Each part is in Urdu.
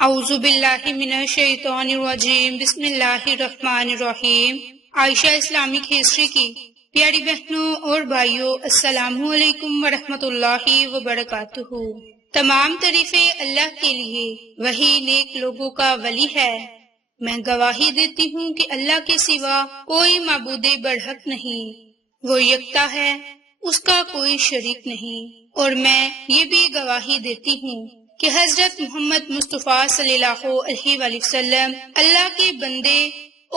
اعوذ باللہ من الشیطان الرجیم، بسم اللہ الرحمن الرحیم۔ عائشہ اسلامک ہسٹری کی پیاری بہنوں اور بھائیوں، السلام علیکم ورحمۃ اللہ وبرکاتہ۔ تمام تعریفیں اللہ کے لیے، وہی نیک لوگوں کا ولی ہے۔ میں گواہی دیتی ہوں کہ اللہ کے سوا کوئی معبود برحق نہیں، وہ یکتا ہے، اس کا کوئی شریک نہیں۔ اور میں یہ بھی گواہی دیتی ہوں کہ حضرت محمد مصطفیٰ صلی اللہ علیہ وآلہ وسلم اللہ کے بندے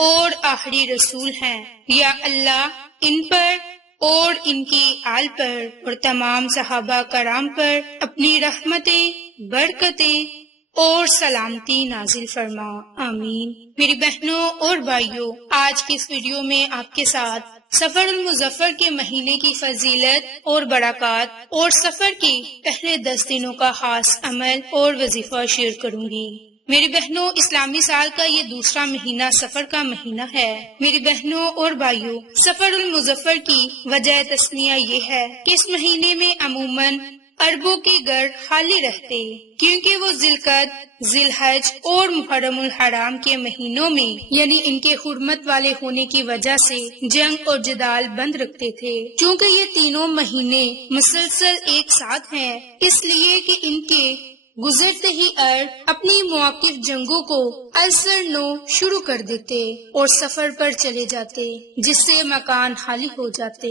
اور آخری رسول ہیں۔ یا اللہ ان پر اور ان کی آل پر اور تمام صحابہ کرام پر اپنی رحمتیں، برکتیں اور سلامتی نازل فرما، آمین۔ میری بہنوں اور بھائیوں، آج کی اس ویڈیو میں آپ کے ساتھ سفر المظفر کے مہینے کی فضیلت اور برکات اور سفر کے پہلے 10 دنوں کا خاص عمل اور وظیفہ شیئر کروں گی۔ میری بہنوں، اسلامی سال کا یہ دوسرا مہینہ سفر کا مہینہ ہے۔ میری بہنوں اور بھائیوں، سفر المظفر کی وجہ تسمیہ یہ ہے کہ اس مہینے میں عموماً عربوں کے گھر خالی رہتے، کیونکہ وہ ذوالقعدہ، ذی الحج اور محرم الحرام کے مہینوں میں یعنی ان کے حرمت والے ہونے کی وجہ سے جنگ اور جدال بند رکھتے تھے۔ چونکہ یہ تینوں مہینے مسلسل ایک ساتھ ہیں، اس لیے کہ ان کے گزرتے ہی عرب اپنی مواقف جنگوں کو ازسر نو شروع کر دیتے اور سفر پر چلے جاتے، جس سے مکان خالی ہو جاتے۔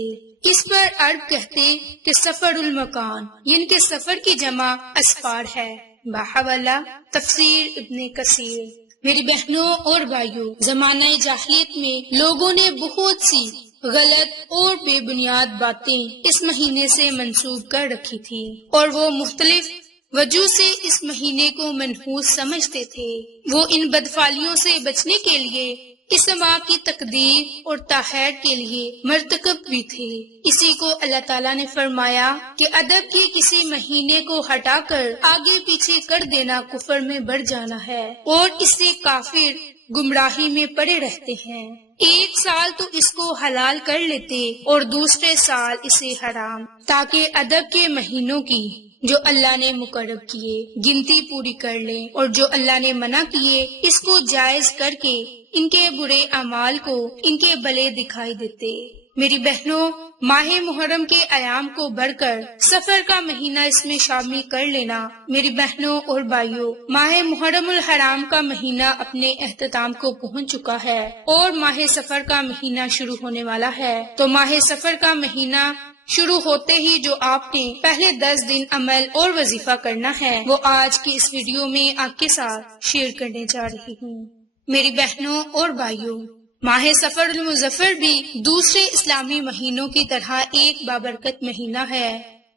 اس پر عرب کہتے کہ سفر المکان، یعنی کہ سفر کی جمع اسفار ہے۔ بحوالہ تفسیر ابن کثیر۔ میری بہنوں اور بھائیوں، زمانہ جاہلیت میں لوگوں نے بہت سی غلط اور بے بنیاد باتیں اس مہینے سے منسوب کر رکھی تھی، اور وہ مختلف وجہ سے اس مہینے کو منحوس سمجھتے تھے۔ وہ ان بدفعلیوں سے بچنے کے لیے اس ماہ کی تقدیر اور تاخیر کے لیے مرتکب بھی تھے۔ اسی کو اللہ تعالیٰ نے فرمایا کہ ادب کے کسی مہینے کو ہٹا کر آگے پیچھے کر دینا کفر میں بڑھ جانا ہے، اور اس سے کافر گمراہی میں پڑے رہتے ہیں۔ ایک سال تو اس کو حلال کر لیتے اور دوسرے سال اسے حرام، تاکہ ادب کے مہینوں کی جو اللہ نے مقرر کیے گنتی پوری کر لیں، اور جو اللہ نے منع کیے اس کو جائز کر کے ان کے برے اعمال کو ان کے بھلے دکھائی دیتے۔ میری بہنوں، ماہ محرم کے ایام کو بڑھ کر سفر کا مہینہ اس میں شامل کر لینا۔ میری بہنوں اور بھائیوں، ماہ محرم الحرام کا مہینہ اپنے اختتام کو پہنچ چکا ہے اور ماہ سفر کا مہینہ شروع ہونے والا ہے۔ تو ماہ سفر کا مہینہ شروع ہوتے ہی جو آپ نے پہلے 10 دن عمل اور وظیفہ کرنا ہے، وہ آج کی اس ویڈیو میں آپ کے ساتھ شیئر کرنے جا رہی ہوں۔ میری بہنوں اور بھائیوں، ماہ سفر المظفر بھی دوسرے اسلامی مہینوں کی طرح ایک بابرکت مہینہ ہے۔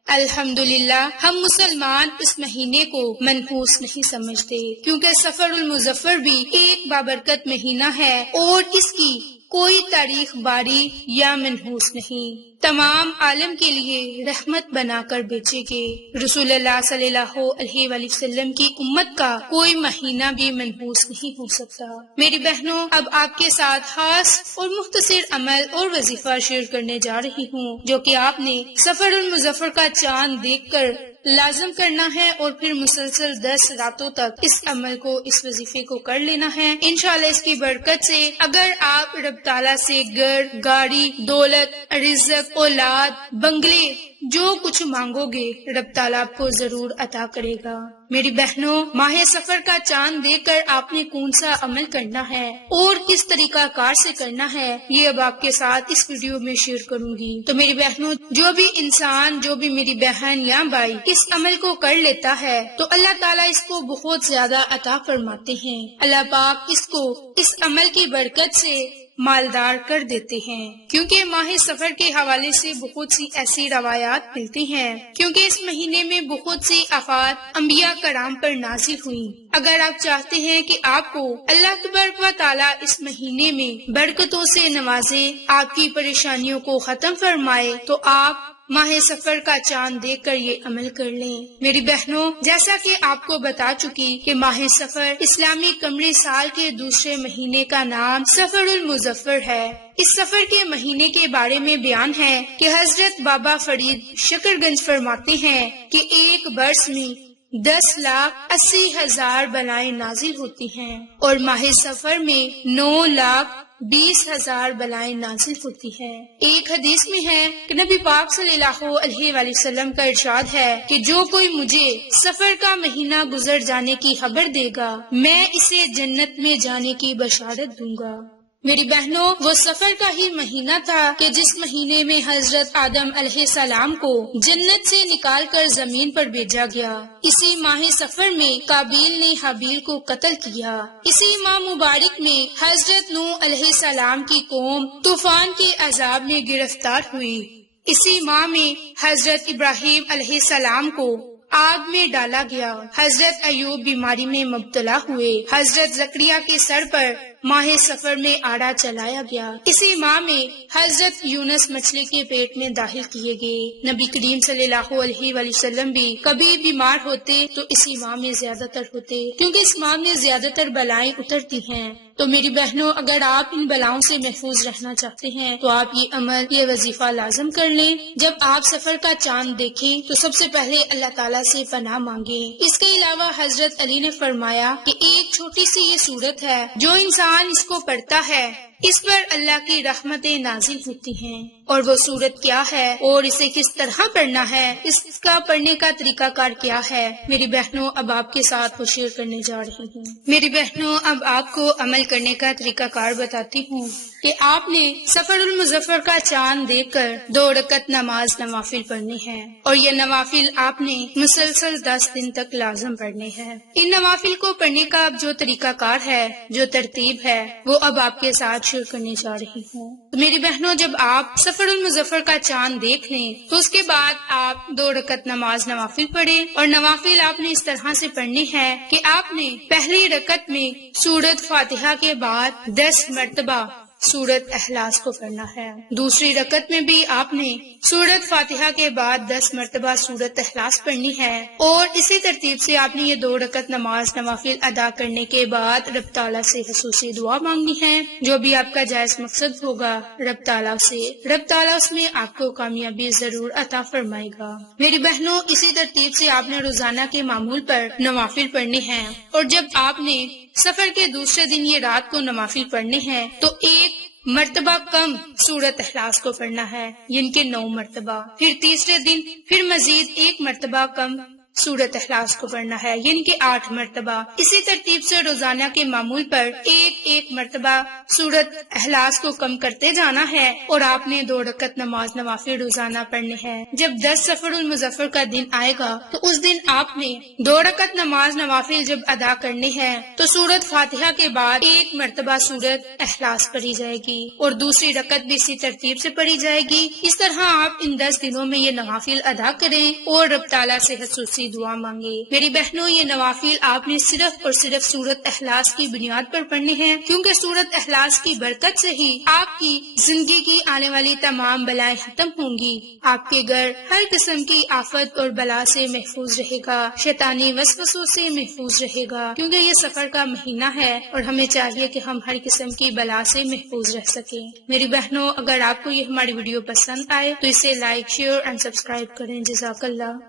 الحمدللہ ہم مسلمان اس مہینے کو منحوس نہیں سمجھتے، کیونکہ سفر المظفر بھی ایک بابرکت مہینہ ہے اور اس کی کوئی تاریخ باری یا منحوس نہیں، تمام عالم کے لیے رحمت بنا کر بھیجے گئے۔ رسول اللہ صلی اللہ علیہ وآلہ وسلم کی امت کا کوئی مہینہ بھی منحوس نہیں ہو سکتا۔ میری بہنوں، اب آپ کے ساتھ خاص اور مختصر عمل اور وظیفہ شیئر کرنے جا رہی ہوں، جو کہ آپ نے سفر المظفر کا چاند دیکھ کر لازم کرنا ہے، اور پھر مسلسل 10 راتوں تک اس عمل کو، اس وظیفے کو کر لینا ہے۔ انشاءاللہ اس کی برکت سے اگر آپ رب تعالیٰ سے گھر، گاڑی، دولت، رزق، اولاد، بنگلے، جو کچھ مانگو گے رب تعالیٰ آپ کو ضرور عطا کرے گا۔ میری بہنوں، ماہ سفر کا چاند دیکھ کر آپ نے کون سا عمل کرنا ہے اور کس طریقہ کار سے کرنا ہے، یہ اب آپ کے ساتھ اس ویڈیو میں شیئر کروں گی۔ تو میری بہنوں، جو بھی انسان، جو بھی میری بہن یا بھائی اس عمل کو کر لیتا ہے تو اللہ تعالیٰ اس کو بہت زیادہ عطا فرماتے ہیں۔ اللہ پاک اس کو اس عمل کی برکت سے مالدار کر دیتے ہیں، کیونکہ ماہ سفر کے حوالے سے بہت سی ایسی روایات ملتی ہیں، کیونکہ اس مہینے میں بہت سی آفات انبیاء کرام پر نازل ہوئیں۔ اگر آپ چاہتے ہیں کہ آپ کو اللہ تبارک و تعالیٰ اس مہینے میں برکتوں سے نوازے، آپ کی پریشانیوں کو ختم فرمائے، تو آپ ماہ سفر کا چاند دیکھ کر یہ عمل کر لیں۔ میری بہنوں، جیسا کہ آپ کو بتا چکی کہ ماہ سفر اسلامی قمری سال کے دوسرے مہینے کا نام سفر المظفر ہے۔ اس سفر کے مہینے کے بارے میں بیان ہے کہ حضرت بابا فرید شکر گنج فرماتے ہیں کہ ایک برس میں 10,80,000 بلائیں نازل ہوتی ہیں، اور ماہ سفر میں 9,20,000 بلائیں نازل ہوتی ہیں۔ ایک حدیث میں ہے کہ نبی پاک صلی اللہ علیہ وآلہ وسلم کا ارشاد ہے کہ جو کوئی مجھے سفر کا مہینہ گزر جانے کی خبر دے گا، میں اسے جنت میں جانے کی بشارت دوں گا۔ میری بہنوں، وہ سفر کا ہی مہینہ تھا کہ جس مہینے میں حضرت آدم علیہ السلام کو جنت سے نکال کر زمین پر بھیجا گیا۔ اسی ماہ سفر میں قابیل نے حابیل کو قتل کیا۔ اسی ماہ مبارک میں حضرت نوح علیہ السلام کی قوم طوفان کے عذاب میں گرفتار ہوئی۔ اسی ماہ میں حضرت ابراہیم علیہ السلام کو آگ میں ڈالا گیا۔ حضرت ایوب بیماری میں مبتلا ہوئے۔ حضرت زکریا کے سر پر ماہ سفر میں آڑا چلایا گیا۔ اسی ماہ میں حضرت یونس مچھلی کے پیٹ میں داخل کیے گئے۔ نبی کریم صلی اللہ علیہ وآلہ وسلم بھی کبھی بیمار ہوتے تو اسی ماہ میں زیادہ تر ہوتے، کیونکہ اس ماہ میں زیادہ تر بلائیں اترتی ہیں۔ تو میری بہنوں، اگر آپ ان بلاؤں سے محفوظ رہنا چاہتے ہیں تو آپ یہ عمل، یہ وظیفہ لازم کر لیں۔ جب آپ سفر کا چاند دیکھیں تو سب سے پہلے اللہ تعالیٰ سے پناہ مانگیں۔ اس کے علاوہ حضرت علی نے فرمایا کہ ایک چھوٹی سی یہ سورت ہے، جو انسان اس کو پڑھتا ہے اس پر اللہ کی رحمتیں نازل ہوتی ہیں۔ اور وہ سورت کیا ہے اور اسے کس طرح پڑھنا ہے، اس کا پڑھنے کا طریقہ کار کیا ہے، میری بہنوں اب آپ کے ساتھ وہ شیئر کرنے جا رہی ہوں۔ میری بہنوں، اب آپ کو عمل کرنے کا طریقہ کار بتاتی ہوں کہ آپ نے سفر المظفر کا چاند دیکھ کر 2 رکعت نماز نوافل پڑھنی ہے، اور یہ نوافل آپ نے مسلسل 10 دن تک لازم پڑھنے ہیں۔ ان نوافل کو پڑھنے کا اب جو طریقہ کار ہے، جو ترتیب ہے، وہ اب آپ کے ساتھ شیئر کرنے جا رہی ہوں۔ تو میری بہنوں، جب آپ سفر المظفر کا چاند دیکھ لیں تو اس کے بعد آپ 2 رکعت نماز نوافل پڑھیں، اور نوافل آپ نے اس طرح سے پڑھنی ہے کہ آپ نے پہلی رکعت میں سورۃ فاتحہ کے بعد 10 مرتبہ سورۃ اخلاص کو پڑھنا ہے۔ دوسری رکعت میں بھی آپ نے سورۃ فاتحہ کے بعد 10 مرتبہ سورۃ اخلاص پڑھنی ہے، اور اسی ترتیب سے آپ نے یہ 2 رکعت نماز نوافل ادا کرنے کے بعد رب تعالیٰ سے خصوصی دعا مانگنی ہے۔ جو بھی آپ کا جائز مقصد ہوگا رب تعالیٰ سے، رب تعالیٰ اس میں آپ کو کامیابی ضرور عطا فرمائے گا۔ میری بہنوں، اسی ترتیب سے آپ نے روزانہ کے معمول پر نوافل پڑھنے ہیں، اور جب آپ نے سفر کے دوسرے دن یہ رات کو نوافل پڑھنے ہیں تو 1 مرتبہ کم سورۃ اخلاص کو پڑھنا ہے، یعنی کہ 9 مرتبہ۔ پھر تیسرے دن پھر مزید 1 مرتبہ کم سورۃ اخلاص کو پڑھنا ہے، یعنی کہ 8 مرتبہ۔ اسی ترتیب سے روزانہ کے معمول پر 1 مرتبہ سورۃ اخلاص کو کم کرتے جانا ہے، اور آپ نے 2 رکعت نماز نوافل روزانہ پڑھنے ہیں۔ جب 10 سفر المظفر کا دن آئے گا تو اس دن آپ نے 2 رکعت نماز نوافل جب ادا کرنی ہے تو سورۃ فاتحہ کے بعد 1 مرتبہ سورۃ اخلاص پڑھی جائے گی، اور دوسری رکعت بھی اسی ترتیب سے پڑھی جائے گی۔ اس طرح آپ ان 10 دنوں میں یہ نوافل ادا کریں اور رب تعالیٰ سے خصوصی دعا مانگے۔ میری بہنوں، یہ نوافل آپ نے صرف اور صرف سورۃ اخلاص کی بنیاد پر پڑھنے ہیں، کیونکہ سورۃ اخلاص کی برکت سے ہی آپ کی زندگی کی آنے والی تمام بلائیں ختم ہوں گی۔ آپ کے گھر ہر قسم کی آفت اور بلا سے محفوظ رہے گا، شیطانی وسوسوں سے محفوظ رہے گا، کیونکہ یہ سفر کا مہینہ ہے اور ہمیں چاہیے کہ ہم ہر قسم کی بلا سے محفوظ رہ سکیں۔ میری بہنوں، اگر آپ کو یہ ہماری ویڈیو پسند آئے تو اسے لائک، شیئر اینڈ سبسکرائب کریں۔ جزاک اللہ۔